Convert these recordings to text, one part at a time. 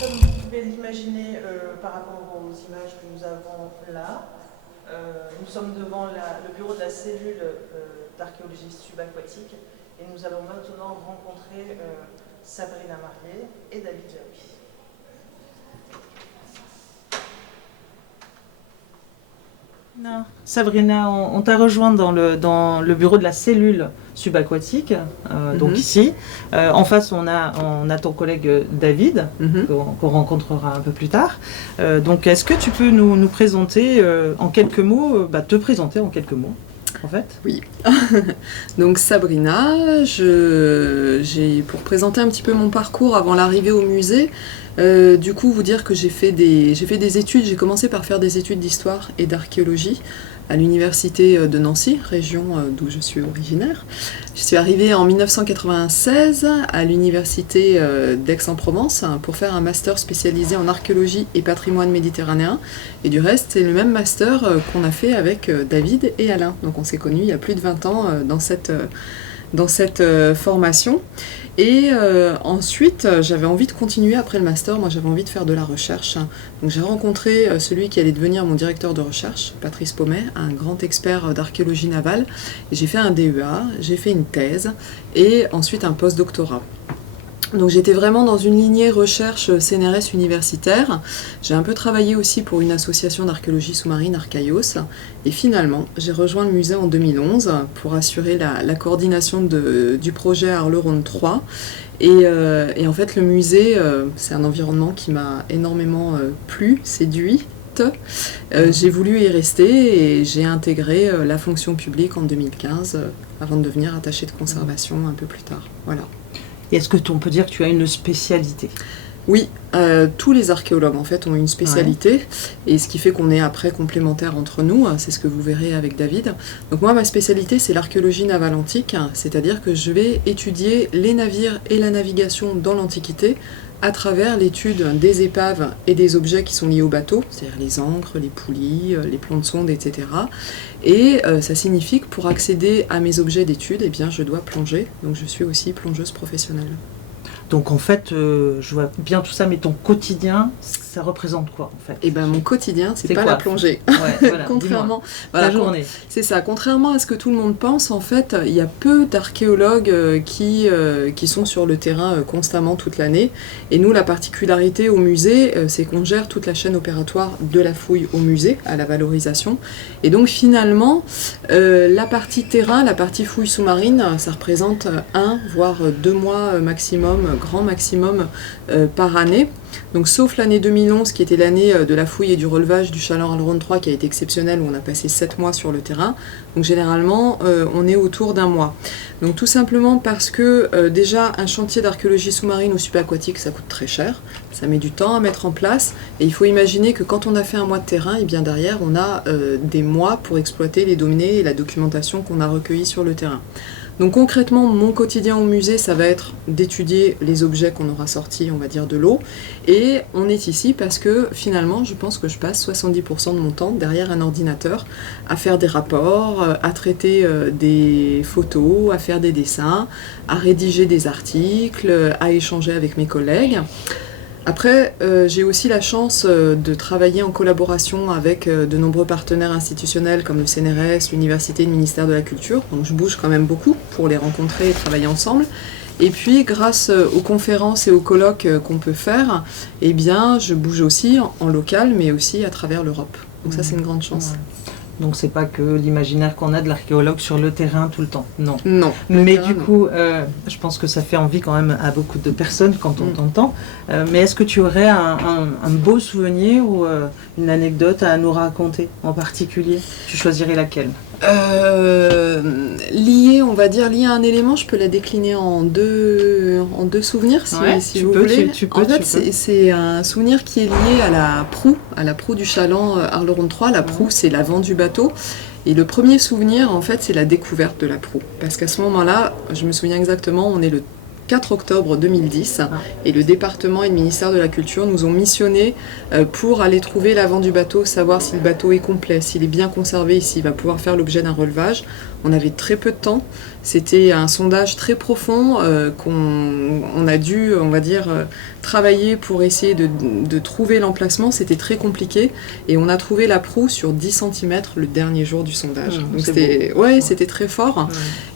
comme vous pouvez l'imaginer par rapport aux images que nous avons là, nous sommes devant le bureau de la cellule d'archéologie subaquatique et nous allons maintenant rencontrer Sabrina Marié et David Jaoui. Sabrina, on t'a rejoint dans le bureau de la cellule subaquatique, donc ici. En face, on a ton collègue David, qu'on rencontrera un peu plus tard. Donc, est-ce que tu peux nous présenter en quelques mots, te présenter en quelques mots, en fait? Oui. Donc, Sabrina, pour présenter un petit peu mon parcours avant l'arrivée au musée, du coup, vous dire que j'ai fait des études. J'ai commencé par faire des études d'histoire et d'archéologie à l'université de Nancy, région d'où je suis originaire. Je suis arrivée en 1996 à l'université d'Aix-en-Provence pour faire un master spécialisé en archéologie et patrimoine méditerranéen. Et du reste, c'est le même master qu'on a fait avec David et Alain. Donc on s'est connus il y a plus de 20 ans dans cette formation. Et ensuite, j'avais envie de continuer après le master. Moi, j'avais envie de faire de la recherche. Donc, j'ai rencontré celui qui allait devenir mon directeur de recherche, Patrice Paumet, un grand expert d'archéologie navale. Et j'ai fait un DEA, j'ai fait une thèse et ensuite un post-doctorat. Donc j'étais vraiment dans une lignée recherche CNRS universitaire. J'ai un peu travaillé aussi pour une association d'archéologie sous-marine, Archaïos. Et finalement, j'ai rejoint le musée en 2011 pour assurer la coordination du projet Arles-Ronde 3. Et en fait, le musée, c'est un environnement qui m'a énormément plu, séduit. J'ai voulu y rester et j'ai intégré la fonction publique en 2015 avant de devenir attachée de conservation un peu plus tard. Voilà. Et est-ce que on peut dire que tu as une spécialité? Oui, tous les archéologues en fait ont une spécialité, et ce qui fait qu'on est après complémentaires entre nous, c'est ce que vous verrez avec David. Donc moi, ma spécialité, c'est l'archéologie navale antique, c'est-à-dire que je vais étudier les navires et la navigation dans l'Antiquité à travers l'étude des épaves et des objets qui sont liés au bateau, c'est-à-dire les ancres, les poulies, les plombs de sonde, etc. Et ça signifie que pour accéder à mes objets d'étude, eh bien, je dois plonger, donc je suis aussi plongeuse professionnelle. Donc en fait, je vois bien tout ça, mais ton quotidien, ça représente quoi en fait? Eh ben mon quotidien, c'est pas quoi? la plongée. Ouais, voilà, Contrairement, la journée. C'est ça. Contrairement à ce que tout le monde pense, en fait, il y a peu d'archéologues qui sont sur le terrain constamment toute l'année. Et nous, la particularité au musée, c'est qu'on gère toute la chaîne opératoire de la fouille au musée, à la valorisation. Et donc finalement, la partie terrain, la partie fouille sous-marine, ça représente 1 voire 2 mois maximum, grand maximum par année. Donc sauf l'année 2011 qui était l'année de la fouille et du relevage du chaland Arles-Ronde 3 qui a été exceptionnel, où on a passé 7 mois sur le terrain. Donc généralement on est autour d'1 mois. Donc tout simplement parce que déjà un chantier d'archéologie sous-marine ou subaquatique ça coûte très cher, ça met du temps à mettre en place, et il faut imaginer que quand on a fait 1 mois de terrain, et bien derrière on a des mois pour exploiter les données et la documentation qu'on a recueillie sur le terrain. Donc concrètement, mon quotidien au musée, ça va être d'étudier les objets qu'on aura sortis, on va dire, de l'eau. Et on est ici parce que finalement, je pense que je passe 70% de mon temps derrière un ordinateur à faire des rapports, à traiter des photos, à faire des dessins, à rédiger des articles, à échanger avec mes collègues. Après, j'ai aussi la chance de travailler en collaboration avec de nombreux partenaires institutionnels comme le CNRS, l'université et le ministère de la Culture. Donc je bouge quand même beaucoup pour les rencontrer et travailler ensemble. Et puis, grâce aux conférences et aux colloques qu'on peut faire, eh bien, je bouge aussi en local, mais aussi à travers l'Europe. Donc ça, c'est une grande chance. Ouais. Donc c'est pas que l'imaginaire qu'on a de l'archéologue sur le terrain tout le temps, non. Non. Mais du coup, je pense que ça fait envie quand même à beaucoup de personnes quand on t'entend. Mais est-ce que tu aurais un beau souvenir ou une anecdote à nous raconter en particulier? Tu choisirais laquelle? Lié à un élément, je peux la décliner en deux souvenirs si vous voulez. En fait, c'est un souvenir qui est lié à la proue du chaland Arles-Ronde 3. La proue, c'est l'avant du bateau. Et le premier souvenir, en fait, c'est la découverte de la proue. Parce qu'à ce moment-là, je me souviens exactement, on est le 4 octobre 2010 et le département et le ministère de la Culture nous ont missionnés pour aller trouver l'avant du bateau, savoir si le bateau est complet, s'il est bien conservé et s'il va pouvoir faire l'objet d'un relevage. On avait très peu de temps. C'était un sondage très profond qu'on a dû, on va dire, travailler pour essayer de trouver l'emplacement. C'était très compliqué. Et on a trouvé la proue sur 10 cm le dernier jour du sondage. Donc c'était très fort.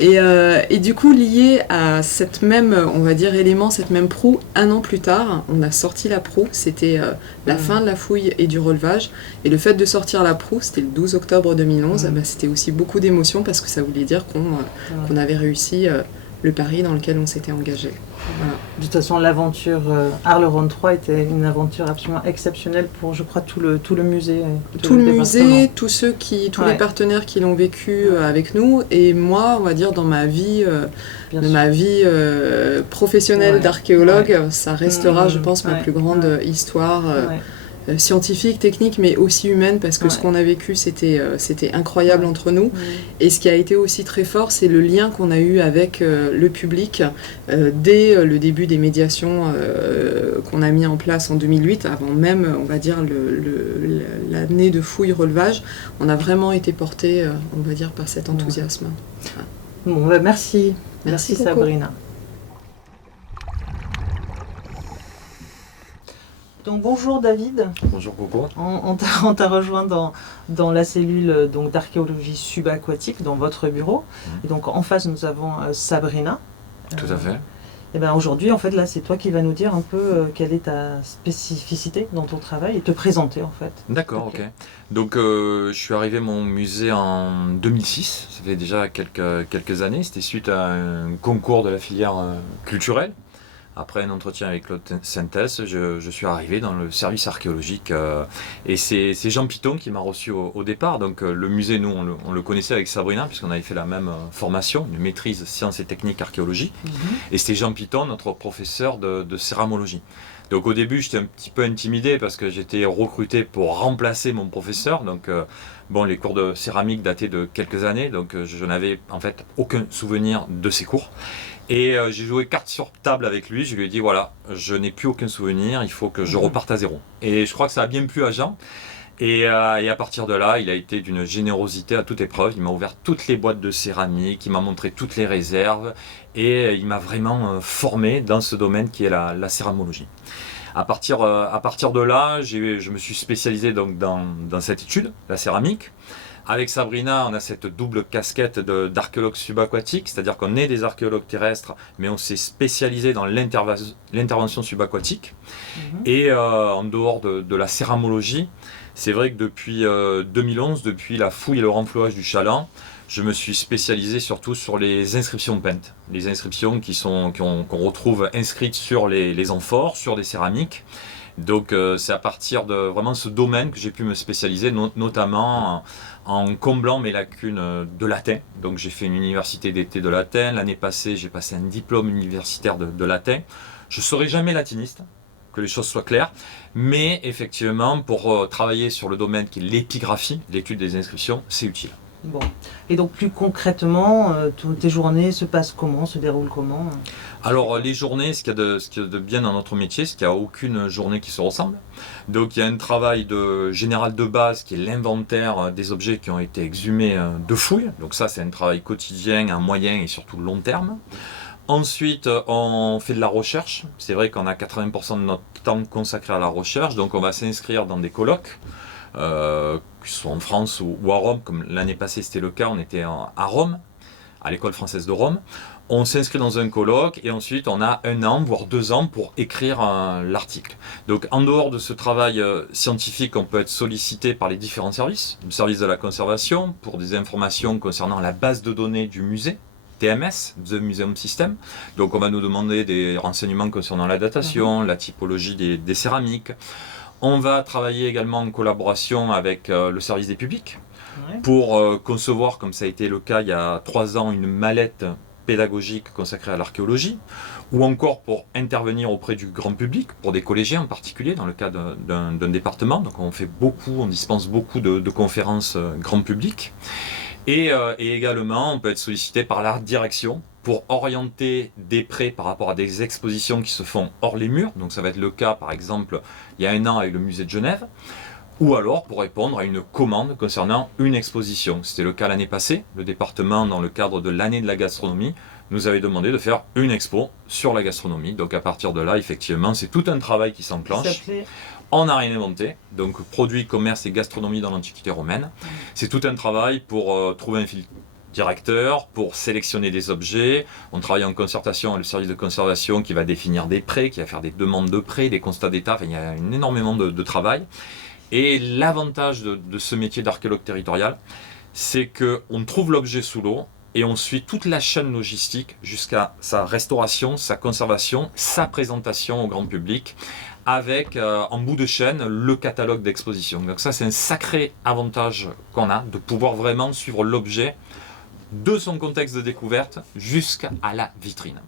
Et du coup, lié à cette même, on va dire, élément, cette même proue, un an plus tard, on a sorti la proue. C'était la fin de la fouille et du relevage. Et le fait de sortir la proue, c'était le 12 octobre 2011. C'était aussi beaucoup d'émotions parce que ça voulait dire qu'on avait réussi le pari dans lequel on s'était engagé. Voilà. De toute façon, l'aventure Arles-Rhône 3 était une aventure absolument exceptionnelle pour, je crois, tout le musée. Tout le musée, tous les partenaires qui l'ont vécu avec nous. Et moi, on va dire, dans ma vie, professionnelle d'archéologue, ça restera, je pense, ma plus grande histoire. Scientifique, technique, mais aussi humaine, parce que ce qu'on a vécu, c'était incroyable entre nous. Et ce qui a été aussi très fort, c'est le lien qu'on a eu avec le public dès le début des médiations qu'on a mis en place en 2008, avant même, on va dire, l'année de fouille-relevage. On a vraiment été portés, on va dire, par cet enthousiasme. Bon, merci. Merci Sabrina. Donc bonjour David. Bonjour Coco. On t'a rejoint dans la cellule d'archéologie subaquatique, dans votre bureau. Et donc en face nous avons Sabrina. Tout à fait. Et ben aujourd'hui en fait là c'est toi qui vas nous dire un peu quelle est ta spécificité dans ton travail et te présenter en fait. D'accord, ok. Donc je suis arrivé à mon musée en 2006, ça fait déjà quelques années. C'était suite à un concours de la filière culturelle. Après un entretien avec Claude Synthèse, je suis arrivé dans le service archéologique et c'est Jean Piton qui m'a reçu au départ. Donc le musée, nous, on le connaissait avec Sabrina puisqu'on avait fait la même formation, une maîtrise sciences et techniques archéologie. Et c'était Jean Piton, notre professeur de céramologie. Donc au début, j'étais un petit peu intimidé parce que j'étais recruté pour remplacer mon professeur. Donc les cours de céramique dataient de quelques années, donc je n'avais en fait aucun souvenir de ces cours. Et j'ai joué carte sur table avec lui, je lui ai dit voilà, je n'ai plus aucun souvenir, il faut que je reparte à zéro. Et je crois que ça a bien plu à Jean. Et à partir de là, il a été d'une générosité à toute épreuve. Il m'a ouvert toutes les boîtes de céramique, il m'a montré toutes les réserves et il m'a vraiment formé dans ce domaine qui est la céramologie. À partir de là, je me suis spécialisé donc dans cette étude, la céramique. Avec Sabrina, on a cette double casquette d'archéologue subaquatique, c'est-à-dire qu'on est des archéologues terrestres, mais on s'est spécialisé dans l'intervention subaquatique. Et en dehors de la céramologie, c'est vrai que depuis 2011, depuis la fouille et le renflouage du Chaland, je me suis spécialisé surtout sur les inscriptions peintes. Les inscriptions qu'on retrouve inscrites sur les amphores, sur des céramiques. Donc c'est à partir de vraiment ce domaine que j'ai pu me spécialiser, notamment en comblant mes lacunes de latin. Donc j'ai fait une université d'été de latin. L'année passée, j'ai passé un diplôme universitaire de latin. Je ne serai jamais latiniste, que les choses soient claires. Mais effectivement, pour travailler sur le domaine qui est l'épigraphie, l'étude des inscriptions, c'est utile. Bon. Et donc plus concrètement, tes journées se passent comment, se déroulent comment? Alors les journées, ce qu'il y a de bien dans notre métier, c'est qu'il n'y a aucune journée qui se ressemble. Donc il y a un travail général de base qui est l'inventaire des objets qui ont été exhumés de fouilles. Donc ça c'est un travail quotidien, à moyen et surtout long terme. Ensuite, on fait de la recherche. C'est vrai qu'on a 80% de notre temps consacré à la recherche, donc on va s'inscrire dans des colloques. Que ce soit en France ou à Rome, comme l'année passée c'était le cas, on était à Rome, à l'école française de Rome. On s'inscrit dans un colloque et ensuite on a 1 an, voire 2 ans pour écrire l'article. Donc en dehors de ce travail scientifique, on peut être sollicité par les différents services, le service de la conservation pour des informations concernant la base de données du musée, TMS, The Museum System. Donc on va nous demander des renseignements concernant la datation, la typologie des céramiques. On va travailler également en collaboration avec le service des publics pour concevoir, comme ça a été le cas il y a 3 ans, une mallette pédagogique consacrée à l'archéologie, ou encore pour intervenir auprès du grand public, pour des collégiens en particulier, dans le cadre d'un département. Donc on dispense beaucoup de conférences grand public. Et également, on peut être sollicité par la direction pour orienter des prêts par rapport à des expositions qui se font hors les murs. Donc ça va être le cas, par exemple, il y a 1 an avec le musée de Genève, ou alors pour répondre à une commande concernant une exposition. C'était le cas l'année passée. Le département, dans le cadre de l'année de la gastronomie, nous avait demandé de faire une expo sur la gastronomie. Donc à partir de là, effectivement, c'est tout un travail qui s'enclenche. On n'a rien inventé, donc produits, commerce et gastronomie dans l'Antiquité romaine. C'est tout un travail pour trouver un fil directeur, pour sélectionner des objets. On travaille en concertation avec le service de conservation qui va définir des prêts, qui va faire des demandes de prêts, des constats d'état. Enfin, il y a énormément de travail. Et l'avantage de ce métier d'archéologue territorial, c'est qu'on trouve l'objet sous l'eau et on suit toute la chaîne logistique jusqu'à sa restauration, sa conservation, sa présentation au grand public, avec en bout de chaîne le catalogue d'exposition. Donc ça, c'est un sacré avantage qu'on a, de pouvoir vraiment suivre l'objet de son contexte de découverte jusqu'à la vitrine.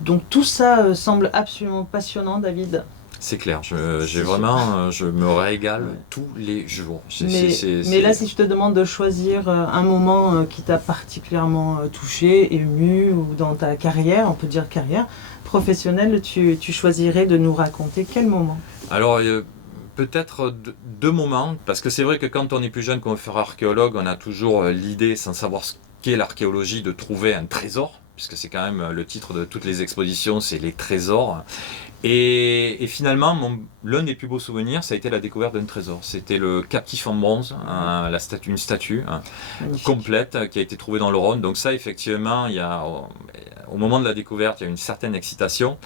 Donc tout ça semble absolument passionnant, David. C'est clair, je me régale tous les jours. Mais là, si je te demande de choisir un moment qui t'a particulièrement touché, ému, ou dans ta carrière, on peut dire carrière professionnelle, tu choisirais de nous raconter quel moment? Alors, peut-être deux moments, parce que c'est vrai que quand on est plus jeune qu'on veut faire archéologue, on a toujours l'idée, sans savoir ce qu'est l'archéologie, de trouver un trésor, puisque c'est quand même le titre de toutes les expositions, c'est les trésors. Et finalement, l'un des plus beaux souvenirs, ça a été la découverte d'un trésor. C'était le captif en bronze, une statue complète qui a été trouvée dans le Rhône. Donc ça, effectivement, au moment de la découverte, il y a une certaine excitation.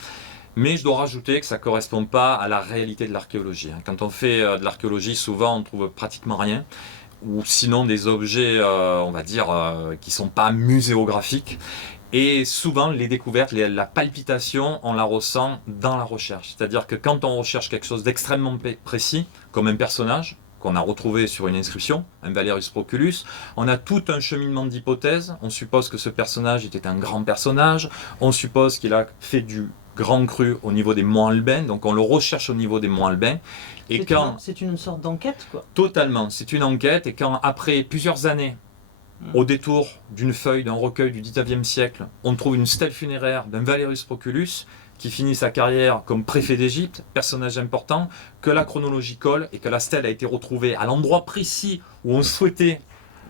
Mais je dois rajouter que ça ne correspond pas à la réalité de l'archéologie. Quand on fait de l'archéologie, souvent on ne trouve pratiquement rien, ou sinon des objets, on va dire, qui ne sont pas muséographiques. Et souvent, les découvertes, la palpitation, on la ressent dans la recherche. C'est-à-dire que quand on recherche quelque chose d'extrêmement précis, comme un personnage qu'on a retrouvé sur une inscription, un Valerius Proculus, on a tout un cheminement d'hypothèses. On suppose que ce personnage était un grand personnage, on suppose qu'il a fait du grand cru au niveau des monts Albins, donc on le recherche au niveau des monts Albins. C'est une sorte d'enquête, quoi. Totalement, c'est une enquête, et quand après plusieurs années, au détour d'une feuille d'un recueil du XIXe siècle, on trouve une stèle funéraire d'un Valerius Proculus qui finit sa carrière comme préfet d'Égypte, personnage important, que la chronologie colle et que la stèle a été retrouvée à l'endroit précis où on souhaitait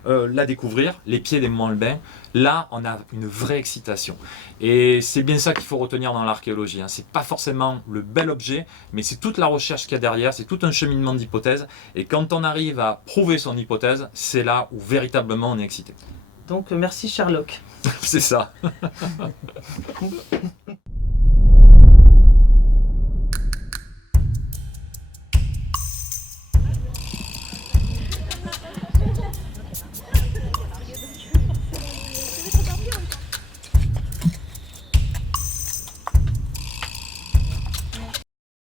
la découvrir, les pieds des monts Albins. Là, on a une vraie excitation. Et c'est bien ça qu'il faut retenir dans l'archéologie. C'est pas forcément le bel objet, mais c'est toute la recherche qu'il y a derrière, c'est tout un cheminement d'hypothèses. Et quand on arrive à prouver son hypothèse, c'est là où véritablement on est excité. Donc merci Sherlock. C'est ça.